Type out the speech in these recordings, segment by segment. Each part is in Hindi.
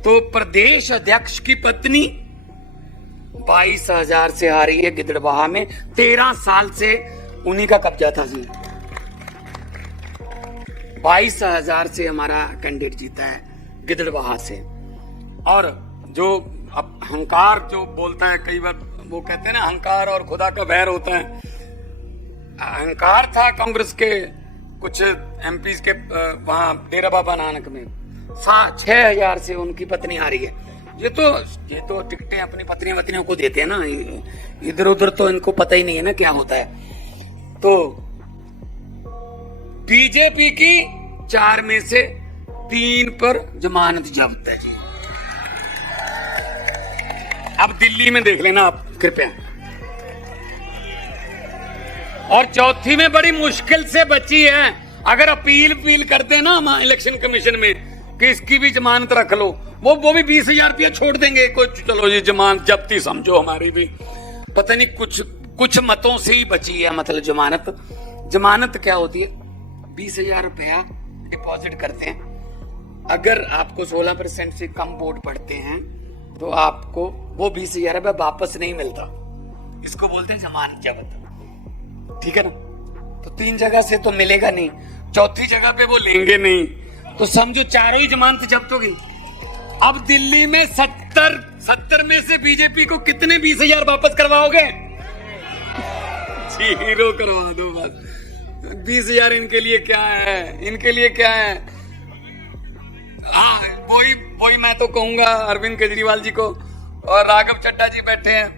तो प्रदेश अध्यक्ष की पत्नी 22,000 से हारी है गिद्धड़बाहा में। 13 साल से उन्हीं का कब्जा था जी। 22,000 से हमारा कैंडिडेट जीता है गिद्धड़बाहा से। और जो अहंकार जो बोलता है, कई बार वो कहते हैं ना अहंकार और खुदा का बैर होता है। अहंकार था कांग्रेस के कुछ एमपी के वहां डेरा बाबा नानक में 6,000 से उनकी पत्नी आ रही है। ये तो टिकटें अपनी पत्नियों को देते हैं ना, इधर उधर तो इनको पता ही नहीं है ना क्या होता है। तो बीजेपी की 4 में से 3 पर जमानत जब्त है जी। अब दिल्ली में देख लेना आप कृपया। और चौथी में बड़ी मुश्किल से बची है। अगर अपील करते ना हम इलेक्शन कमीशन में कि इसकी भी जमानत रख लो, वो भी 20,000 रुपया छोड़ देंगे। कोई चलो ये जमानत जब्ती समझो, हमारी भी पता नहीं कुछ मतों से ही बची है। मतलब जमानत क्या होती है? 20,000 रुपया डिपॉजिट करते हैं। अगर आपको 16% से कम वोट पड़ते हैं तो आपको वो 20,000 रुपया वापस नहीं मिलता। इसको बोलते हैं जमानत जब्त। ठीक है ना? तो 3 जगह से तो मिलेगा नहीं, चौथी जगह पे वो लेंगे नहीं, तो समझो चारों ही जमानत जब्त हो गई। अब दिल्ली में 70 में से बीजेपी को कितने 20,000 वापस करवाओगे? 0 करवा दो बस। 20,000 इनके लिए क्या है? हाँ, वही मैं तो कहूंगा अरविंद केजरीवाल जी को और राघव चड्ढा जी बैठे हैं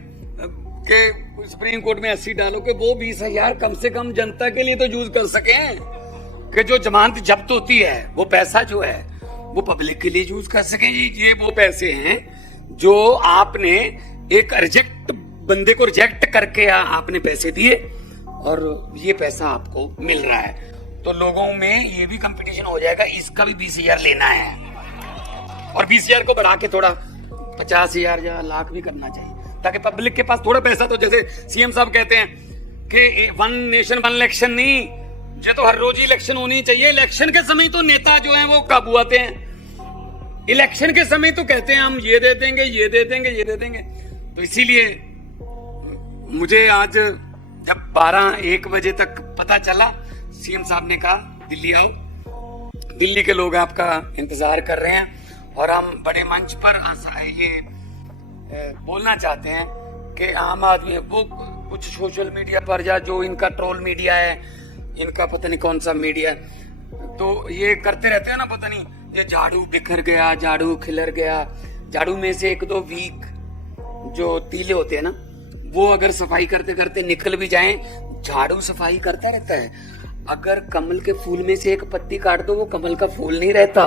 कि सुप्रीम कोर्ट में 80 डालो कि वो 20,000 कम से कम जनता के लिए तो यूज कर सके। कि जो जमानत जब्त होती है वो पैसा जो है वो पब्लिक के लिए यूज कर सके। ये वो पैसे हैं जो आपने एक बंदे को रिजेक्ट करके आपने पैसे दिए और ये पैसा आपको मिल रहा है। तो लोगों में ये भी कंपटीशन हो जाएगा, इसका भी 20,000 लेना है। और 20,000 को बढ़ा के थोड़ा 50,000 या लाख भी करना चाहिए, ताकि पब्लिक के पास थोड़ा पैसा, तो जैसे सीएम साहब कहते हैं कि 1 नेशन 1 इलेक्शन नहीं, ये तो हर रोज ही इलेक्शन होनी चाहिए। इलेक्शन के समय तो नेता जो हैं वो काबू आते हैं, इलेक्शन के समय तो कहते हैं हम ये दे देंगे। तो इसीलिए मुझे आज जब 12-1 बजे तक पता चला, सीएम साहब ने कहा दिल्ली आओ, दिल्ली के लोग आपका इंतजार कर रहे हैं और हम बड़े मंच पर ये बोलना चाहते हैं कि आम आदमी वो कुछ सोशल मीडिया पर या जो इनका ट्रोल मीडिया है, इनका पता नहीं कौन सा मीडिया, तो ये करते रहते हैं ना, पता नहीं ये झाड़ू बिखर गया, झाड़ू खिलर गया, झाड़ू में से 1-2 वीक जो तीले होते हैं ना, वो अगर सफाई करते करते निकल भी जाएं, झाड़ू सफाई करता रहता है। अगर कमल के फूल में से एक पत्ती काट दो वो कमल का फूल नहीं रहता।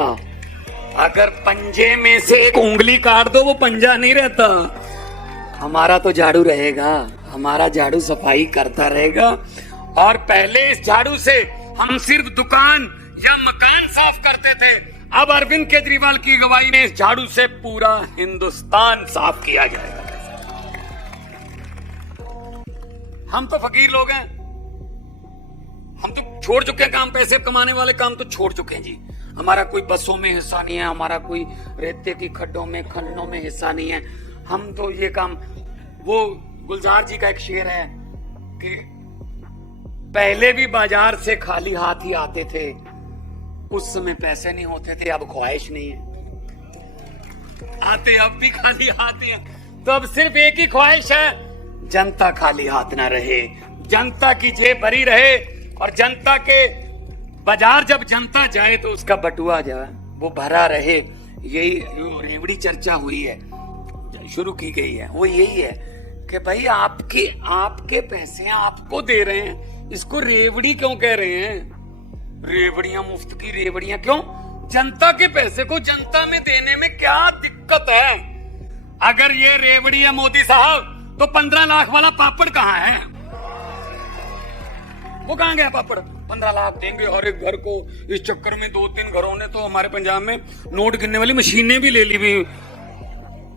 अगर पंजे में से एक उंगली काट दो वो पंजा नहीं रहता। हमारा तो झाड़ू रहेगा, हमारा झाड़ू सफाई करता रहेगा। और पहले इस झाड़ू से हम सिर्फ दुकान या मकान साफ करते थे, अब अरविंद केजरीवाल की अगुवाई में इस झाड़ू से पूरा हिंदुस्तान साफ किया जाएगा। हम तो फकीर लोग हैं, हम तो छोड़ चुके हैं काम, पैसे कमाने वाले काम तो छोड़ चुके हैं जी। हमारा कोई बसों में हिस्सा नहीं है, हमारा कोई रेते की खड्डों में हिस्सा नहीं है। हम तो ये काम, वो गुलजार जी का एक शेर है कि पहले भी बाजार से खाली हाथ ही आते थे, उस समय पैसे नहीं होते थे, अब ख्वाहिश नहीं है, आते अब भी खाली हाथ ही। तो अब सिर्फ एक ही ख्वाहिश है, जनता खाली हाथ ना रहे, जनता की जेब भरी रहे। और जनता के बाजार जब जनता जाए तो उसका बटुआ जाए वो भरा रहे। यही रेवड़ी चर्चा हुई है, शुरू की गई है, वो यही है कि भाई आपके पैसे आपको दे रहे हैं, इसको रेवड़ी क्यों कह रहे हैं? रेवड़ियां, मुफ्त की रेवड़ियां क्यों? जनता के पैसे को जनता में देने में क्या दिक्कत है? अगर ये रेवड़ी है मोदी साहब, तो 15 लाख वाला पापड़ कहाँ है? वो कहाँ गया पापड़? 15 लाख देंगे हर एक घर को। इस चक्कर में 2-3 घरों ने तो हमारे पंजाब में नोट गिनने वाली मशीनें भी ले ली भी।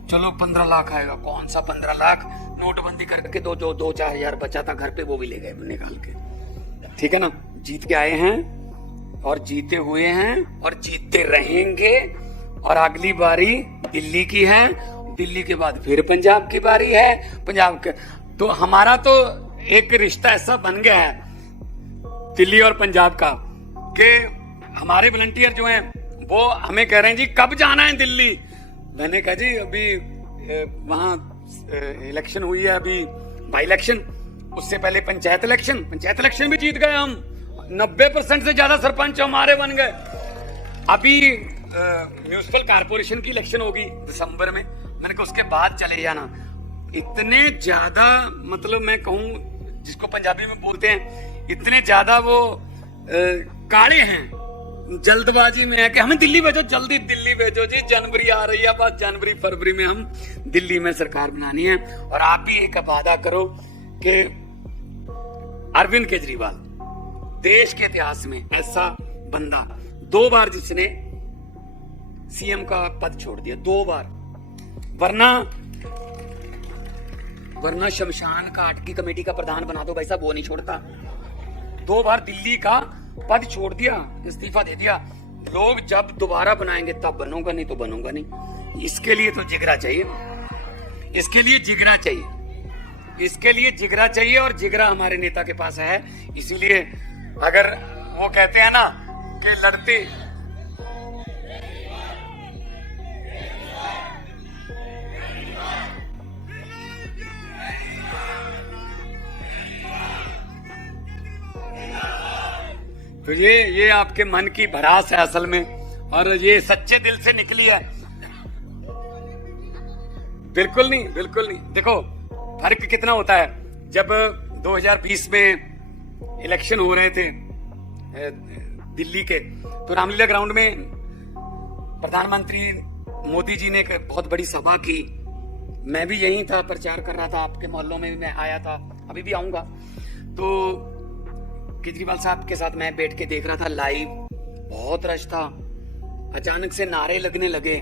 चलो 15 लाख आएगा, कौन सा 15 लाख? नोटबंदी करके 2-4 हजार बचा था घर पे, वो भी ले गए निकाल के। ठीक है ना? जीत के आए हैं और जीते हुए हैं और जीतते रहेंगे। और अगली बारी दिल्ली की है, दिल्ली के बाद फिर पंजाब की बारी है, पंजाब के। तो हमारा तो एक रिश्ता ऐसा बन गया है दिल्ली और पंजाब का कि हमारे वॉलंटियर जो हैं वो हमें कह रहे हैं जी कब जाना है दिल्ली। मैंने कहा जी अभी वहां इलेक्शन हुई है, अभी बाई इलेक्शन, उससे पहले पंचायत इलेक्शन भी जीत गए हम, 90% से ज्यादा सरपंच हमारे बन गए। अभी म्यूनिसिपल कारपोरेशन की इलेक्शन होगी दिसंबर में, मैंने कहा उसके बाद चले जाना। इतने ज्यादा मतलब मैं कहूँ जिसको पंजाबी में बोलते हैं, इतने ज्यादा वो काले हैं, जल्दबाजी में है कि हमें दिल्ली भेजो, जल्दी दिल्ली भेजो जी, जनवरी आ रही है, बस जनवरी फरवरी में हम दिल्ली में सरकार बनानी है। और आप भी एक वादा करो कि अरविंद केजरीवाल देश के इतिहास में ऐसा बंदा 2 बार जिसने सीएम का पद छोड़ दिया, 2 बार, वरना शमशान घाट की कमेटी का प्रधान बना दो भाई साहब, वो नहीं छोड़ता। 2 बार दिल्ली का पद छोड़ दिया, इस्तीफा दे दिया। लोग जब दोबारा बनाएंगे तब बनूंगा, नहीं तो बनूंगा नहीं। इसके लिए तो जिगरा चाहिए, इसके लिए जिगरा चाहिए, इसके लिए जिगरा चाहिए, और जिगरा हमारे नेता के पास है। इसीलिए अगर वो कहते हैं ना कि लड़ते तो ये आपके मन की भड़ास है असल में, और ये सच्चे दिल से निकली है। बिल्कुल नहीं, बिल्कुल नहीं। देखो फर्क कितना होता है, जब 2020 में इलेक्शन हो रहे थे दिल्ली के, तो रामलीला ग्राउंड में प्रधानमंत्री मोदी जी ने एक बहुत बड़ी सभा की। मैं भी यहीं था, प्रचार कर रहा था, आपके मोहल्लों में भी मैं आया था, अभी भी आऊंगा। तो केजरीवाल साहब के साथ मैं बैठ के देख रहा था लाइव, बहुत रश था। अचानक से नारे लगने लगे,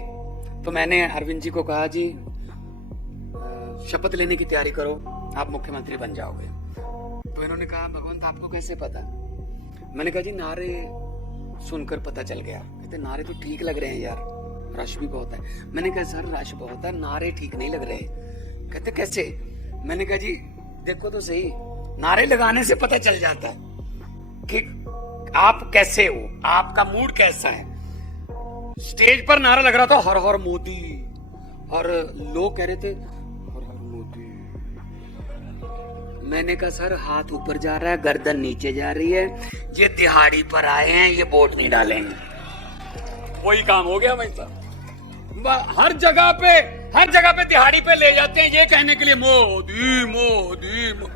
तो मैंने अरविंद जी को कहा जी शपथ लेने की तैयारी करो, आप मुख्यमंत्री बन जाओगे। तो इन्होंने कहा भगवंत आपको कैसे पता? मैंने कहा जी नारे सुनकर पता चल गया। कहते नारे तो ठीक लग रहे हैं यार, रश भी बहुत है। मैंने कहा सर रश बहुत है, नारे ठीक नहीं लग रहे। कहते कैसे? मैंने कहा जी देखो तो सही, नारे लगाने से पता चल जाता है कि आप कैसे हो, आपका मूड कैसा है। स्टेज पर नारा लग रहा था हर हर मोदी, और लोग कह रहे थे हर हर मोदी। मैंने कहा सर हाथ ऊपर जा रहा है, गर्दन नीचे जा रही है, ये दिहाड़ी पर आए हैं, ये वोट नहीं डालेंगे। वही काम हो गया भाई साहब। हर जगह पे दिहाड़ी पे ले जाते हैं ये कहने के लिए मोदी मोदी मोदी।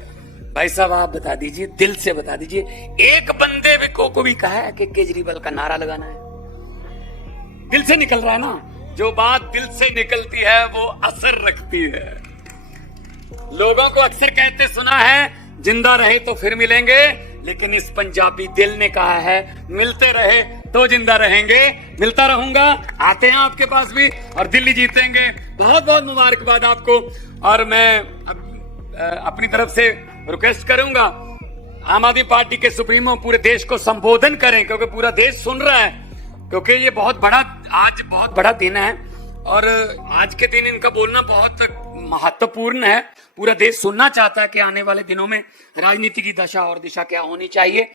भाई साहब आप बता दीजिए, दिल से बता दीजिए, एक बंदे को भी कहा है कि केजरीवाल का नारा लगाना है? दिल से निकल रहा है ना, जो बात दिल से निकलती है वो असर रखती है। लोगों को अक्सर कहते सुना है जिंदा रहे तो फिर मिलेंगे, लेकिन इस पंजाबी दिल ने कहा है मिलते रहे तो जिंदा रहेंगे। मिलता रहूंगा, आते हैं आपके पास भी, और दिल्ली जीतेंगे। बहुत बहुत मुबारकबाद आपको। और मैं अपनी तरफ से रिक्वेस्ट करूंगा आम आदमी पार्टी के सुप्रीमो पूरे देश को संबोधन करें, क्योंकि पूरा देश सुन रहा है, क्योंकि ये आज बहुत बड़ा दिन है, और आज के दिन इनका बोलना बहुत महत्वपूर्ण है। पूरा देश सुनना चाहता है कि आने वाले दिनों में राजनीति की दशा और दिशा क्या होनी चाहिए।